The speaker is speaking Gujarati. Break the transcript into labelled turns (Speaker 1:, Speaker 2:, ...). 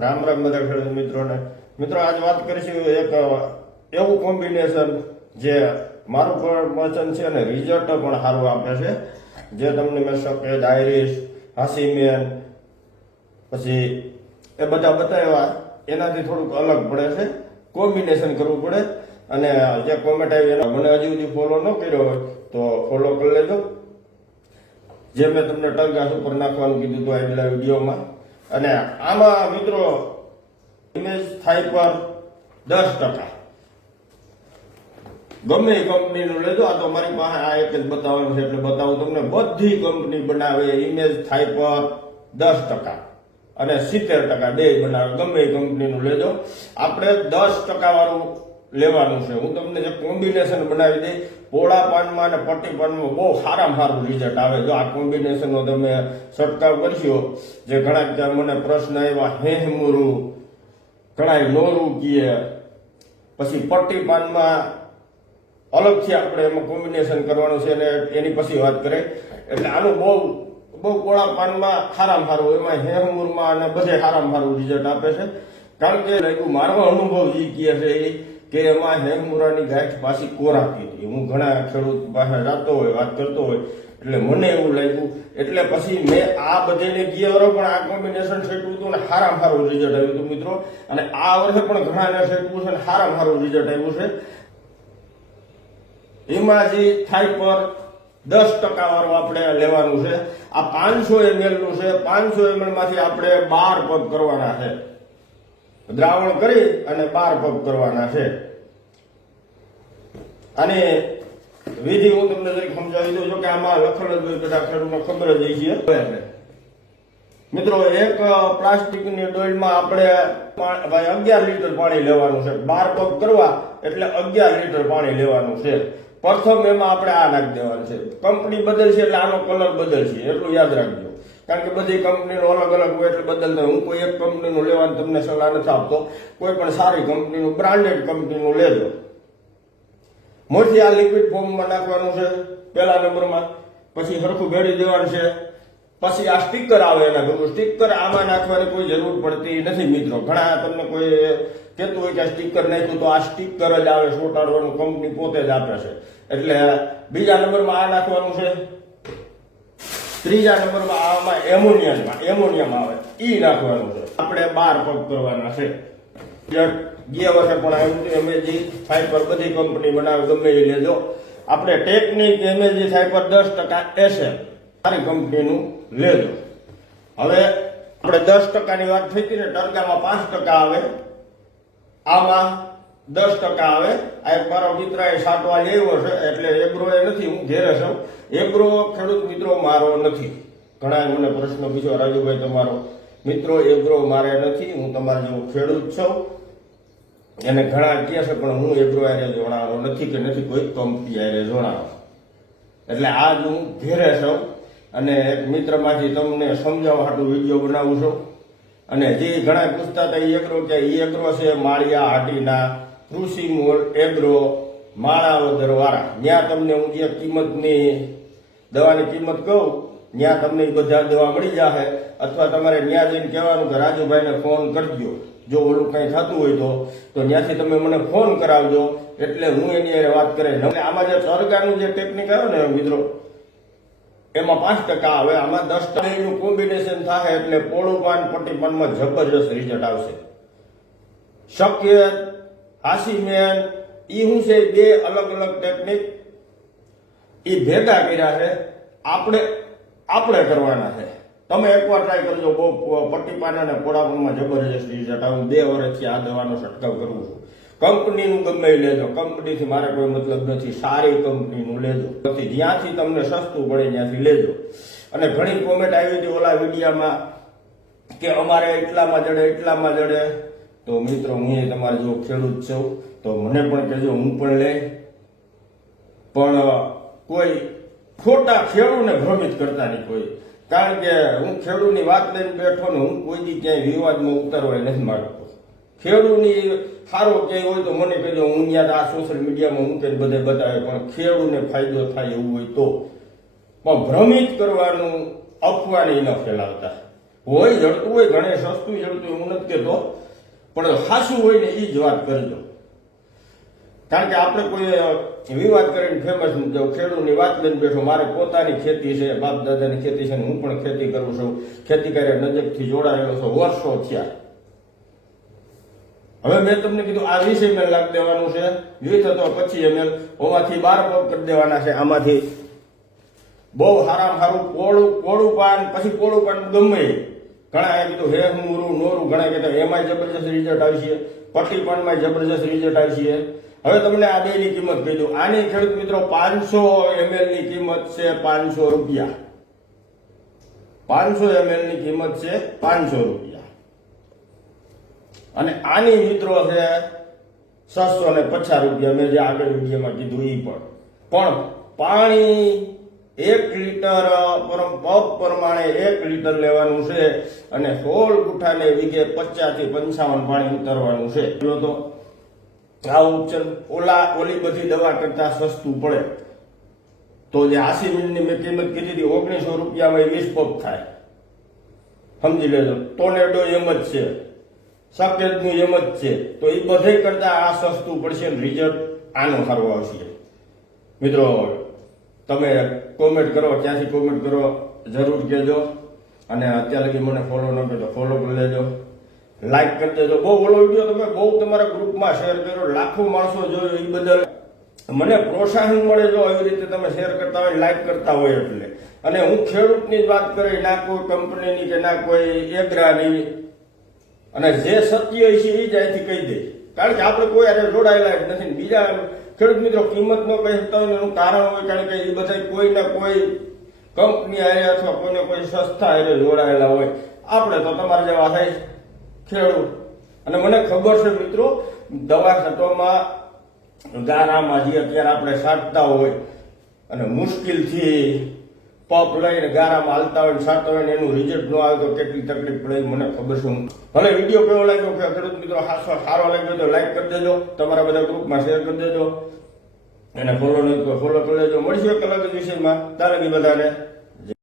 Speaker 1: રામ રામ બધા ખેડૂત મિત્રોને. મિત્રો, આજ વાત કરીશું એક એવું કોમ્બિનેશન જે મારું પણ વચન છે અને રિઝલ્ટ પણ સારું આપે છે. જે તમને મેં સફેદ આઈરિશ હાસીમેન પછી એ બધા બતાવ્યા. એનાથી થોડુંક અલગ પડે છે. કોમ્બિનેશન કરવું પડે. અને જે કોમેન્ટ આવી એના મને હજી સુધી ફોલો ન કર્યો હોય, તો ફોલો કરી લેજો. જે મેં તમને ટંગાસ ઉપર નાખવાનું કીધું હતું આગલા વિડીયોમાં. અને આમાં મિત્રો ઇમેજ થાય પર દસ ટકા. ગમે એ કંપનીનું લેજો, આ તો મારી પાસે આ એક જ બતાવવાનું છે, એટલે બતાવું તમને, બધી કંપની બનાવે ઇમેજ થાય પર દસ ટકા અને સિત્તેર ટકા બે બનાવે, ગમે એ કંપનીનું લેજો. આપણે દસ ટકા વાળું લેવાનું છે. હું તમને જે કોમ્બિનેશન બનાવી દઈ પોળા પાનમાં અને પટ્ટી પાનમાં બહુ સારામાં સારું રિઝલ્ટ આવે. જો આ કોમ્બિનેશનનો તમે છંટકાવ કરશો, જે ઘણા ત્યાં મને પ્રશ્ન આવ્યા હેહમુરું ઘણા નોરું કીએ પછી પટ્ટી પાનમાં અલગથી આપણે એમાં કોમ્બિનેશન કરવાનું છે અને એની પછી વાત કરે. એટલે આનું બહુ બહુ પોળા પાનમાં સારામાં સારું, એમાં હેરમુરમાં અને બધે સારામાં સારું રિઝલ્ટ આપે છે. કારણ કે મારો અનુભવ જે કહે છે એ કે એમાં હેંગમુરાની ગાંઠ પાછી કોરાતી હતી. હું ઘણા ખેડૂત પાસે જતો હોય, વાત કરતો હોય, એટલે મને એવું લાગ્યું. એટલે પછી મેં આ બધેને ગયા વર્ષે પણ આ કોમ્બિનેશન શેકવું હતું ને સારામાં સારું રિઝલ્ટ આવ્યું હતું મિત્રો. અને આ વર્ષે પણ ઘણાને શેકવું છે ને સારામાં સારું રિઝલ્ટ આવ્યું છે. એમાં જે થાય પર દસ ટકા વાળું આપણે લેવાનું છે. આ પાંચસો એમએલનું છે. પાંચસો એમએલમાંથી આપણે બાર પગ કરવાના છે. દ્રાવણ કરી અને બાર પગ કરવાના છે. અને વિધિ હું તમને જરીક સમજાવી દઉં છું કે આમાં લખણ જ બધા ખેડૂતને ખબર જ છે. મિત્રો, એક પ્લાસ્ટિકની ડોલમાં આપણે અગિયાર લીટર પાણી લેવાનું છે. બાર પગ કરવા એટલે અગિયાર લીટર પાણી લેવાનું છે. પ્રથમ એમાં આપણે આ નાખી દેવાનું છે. કંપની બદલશે એટલે આનો કલર બદલશે. એટલું યાદ રાખજો. કારણ કે બધી કંપનીનો અલગ અલગ હોય એટલે બદલતા હું કોઈ એક કંપનીનું લેવાની તમને સલાહ નથી આપતો. કોઈ પણ સારી કંપનીનું, બ્રાન્ડેડ કંપનીનું લેજો. મોરથી આ લિક્વિડ ફોર્મમાં નાખવાનું છે પહેલા નંબરમાં. પછી સરખું ભેળી દેવાનું છે. પછી આ સ્ટીકર આવે એના ભેગું સ્ટીકર આમાં નાખવાની કોઈ જરૂર પડતી નથી મિત્રો. ઘણા તમને કોઈ કહેતું હોય કે આ સ્ટીકર નાખ્યું તો આ સ્ટીકર જ આવે ચોંટાડવાનું કંપની પોતે જ આપે છે. એટલે બીજા નંબરમાં આ નાખવાનું છે. ત્રીજા નંબરમાં આમાં એમોનિયમમાં એમોનિયમ આવે. ઈ નાખવાનું છે. આપણે બાર પગ કરવાના છે. ગયા વર્ષે પણ આવ્યું એમેજી ફાઈબર બધી કંપની બનાવે, ગમે એ લેજો. આપણે ટેકનિક એમેજી ફાઈબર દસ ટકા એસે સારી કંપનીનું લેજો. હવે આપણે દસ ટકાની વાત થઈ હતી ને ટરકામાં પાંચ ટકા આવે. આમાં દસ ટકા આવે. આ એક મારો મિત્ર એ સાટવા લેવો છે, એટલે એગ્રો એ નથી, હું ઘેરે છું. એગ્રો ખેડૂત મિત્રો, મારો નથી. ઘણા મને પ્રશ્ન પૂછ્યો, રાજુભાઈ, તમારો મિત્રો એગ્રો મારે નથી, હું તમારા જેવો ખેડૂત છું. એને ઘણા કહે છે, પણ હું એગ્રો આરે જોડાવાનો નથી કે નથી, કોઈ કંપની આરે જોડાવાનો એટલે આજ હું ઘેરે છું અને એક મિત્રમાંથી તમને સમજાવવા હાટું વીડિયો બનાવું છું. અને જે ઘણા પૂછતા હતા એ એગ્રો કે એ એગ્રો છે, માળિયા હાટીના કૃષિ મોલ એગ્રો માળાવદર વાળા ત્યાં તમને હું જે કિંમતની, દવાની કિંમત કહું ત્યાં તમને બધા દવા મળી જશે અથવા તમારે ત્યાં જઈને કહેવાનું કે રાજુભાઈને ફોન કરજો. જો ઓલું કંઈ થતું હોય તો તો ત્યાંથી તમે મને ફોન કરાવજો. એટલે હું એની હારે વાત કરે. આમાં જે સરકારનું જે ટેકનિક આવ્યો ને, મિત્રો, એમાં પાંચ ટકા આવે. આમાં દસ ટકાનું કોમ્બિનેશન થાય એટલે પોળું પાન પટ્ટી પાનમાં જબરજસ્ત રિઝલ્ટ આવશે. શક્ય હાસી મેન એ શું છે બે અલગ અલગ ટેકનિક એ ભેગા કર્યા છે. આપણે આપણે કરવાના છે. તમે એકવાર ટ્રાય કરજો, બહુ પટ્ટી પાન અને પોડાપણમાં જબરજસ્ત રિઝલ્ટ બે વર્ષથી આ દવાનો છંટકાવ કરું છું. કંપનીનું ગમે લેજો. કંપનીથી મારે કોઈ મતલબ નથી. સારી કંપનીનું લેજો. પછી જ્યાંથી તમને સસ્તું પડે ત્યાંથી લેજો. અને ઘણી કોમેન્ટ આવી હતી ઓલા વિડીયામાં કે અમારે એટલામાં જડે એટલામાં જડે. તો મિત્રો, હું એ તમારે જો ખેડૂત છું, તો મને પણ કહેજો, હું પણ લે. પણ કોઈ ખોટા ખેડૂને ભ્રમિત કરતા નહીં કોઈ. કારણ કે હું ખેડૂતની વાત લઈને બેઠો ને હું કોઈ દી ક્યાંય વિવાદમાં ઉતરવા નથી માગતો. ખેડૂની સારો ક્યાંય હોય તો મને કહેજો, હું ત્યાં આ સોશિયલ મીડિયામાં મૂકે બધે બતાવે, પણ ખેડૂને ફાયદો થાય એવું હોય તો. પણ ભ્રમિત કરવાનું અફવાની ન ફેલાવતા. હોય, જડતું હોય, ઘણે સસ્તું જડતું એવું નથી કહેતો. પણ સાચું હોય ને એ જ વાત કરજો. કારણ કે આપણે કોઈ વિવાદ કરીને ફેમસ ખેડૂતની વાત લઈને બેઠો, મારે પોતાની ખેતી છે બાપ દાદાની ખેતી છે હું પણ ખેતી કરું છું. ખેતી કાર્ય નજીકથી જોડાયેલો છું, વર્ષો થયા. હવે મેં તમને કીધું, આ વીસ એમએલ લાગી દેવાનું છે. વીસ અથવા પચીસ એમએલ ઓમાંથી બાર પગ કરી દેવાના છે, આમાંથી. બહુ હારામ સારું કોળું કોળું પાન, પછી કોળું પાન ગમે. ઘણા એ કીધું, હે નોરું નોરું ઘણા કહેતા, એમાંય જબરજસ્ત રિઝલ્ટ આવશે. પટ્ટી પાનમાં જબરજસ્ત રિઝલ્ટ આવશે. હવે તમને આ બેની કિંમત કહી દઉં. આની ખેડૂત મિત્રો, પાંચસો એમએલની કિંમત છે પાંચસો રૂપિયા. પાંચસો એમએલની કિંમત છે પાંચસો રૂપિયા. અને આની મિત્રો છે છસો ને પચાસ રૂપિયા. મેં જે આગળ વિડીયોમાં કીધું એ પણ. પણ પાણી એક લીટર પગ પ્રમાણે એક લીટર લેવાનું છે અને સોળ ગુઠાને વીઘે પચાસથી પંચાવન પાણી ઉતારવાનું છે. તો, આ ઉપચાર ઓલા ઓલી બધી દવા કરતા સસ્તું પડે. તો જે આસી મિલની મેં કિંમત કીધી હતી, ઓગણીસો રૂપિયામાં વીસ પગ થાય. સમજી લેજો ટોનેટો એમ જ છે. સફેદનું એમ જ છે. તો એ બધે કરતા આ સસ્તું પડશે રિઝલ્ટ આનો સારો આવશે. મિત્રો તમે કોમેન્ટ કરો ક્યાંથી કોમેન્ટ કરો, જરૂર કહેજો. અને અત્યાર લગી મને ફોલો ન કરજો ફોલો કરી લેજો. લાઈક કરી દેજો. બહુ ઓલો વીડિયો તમે બહુ તમારા ગ્રુપમાં શેર કર્યો. લાખો માણસો જોયો એ બદલ. મને પ્રોત્સાહન મળે જો એવી રીતે તમે શેર કરતા હોય લાઈક કરતા હોય એટલે. અને હું ખેડૂતની જ વાત કરી, ના કોઈ કંપનીની કે ના કોઈ એગ્રાની અને જે સત્ય છે એ જ અહીંથી કહી દે. કારણ કે આપણે કોઈ આને જોડાયેલા જ નથી. બીજા ખેડૂત મિત્રો, કિંમત ન કહી શકતા હોય એનું કારણ હોય કારણ કે એ બધા કોઈ ને કોઈ કંપની આરે અથવા કોઈને કોઈ સંસ્થા આરે જોડાયેલા હોય. આપણે તો તમારા જેવા થાય ખેડૂત. અને મને ખબર છે મિત્રો દવા છટવામાં ગારામાં જે અત્યારે આપણે છાંટતા હોય, અને મુશ્કેલથી પપ લઈને ગારામાં હાલતા હોય છાંટતા હોય એનું રિઝલ્ટ ન આવે તો કેટલી તકલીફ પડે મને ખબર છે ભલે વીડિયો કેવો લાગ્યો કે ખેડૂત મિત્રો હાસો સારો લાગ્યો તો લાઈક કરી દેજો, તમારા બધા ગ્રુપમાં શેર કરી દેજો. અને ફોલો નહીં ફોલો કરી દેજો. મળશે કલાક વિષયમાં તારે બધાને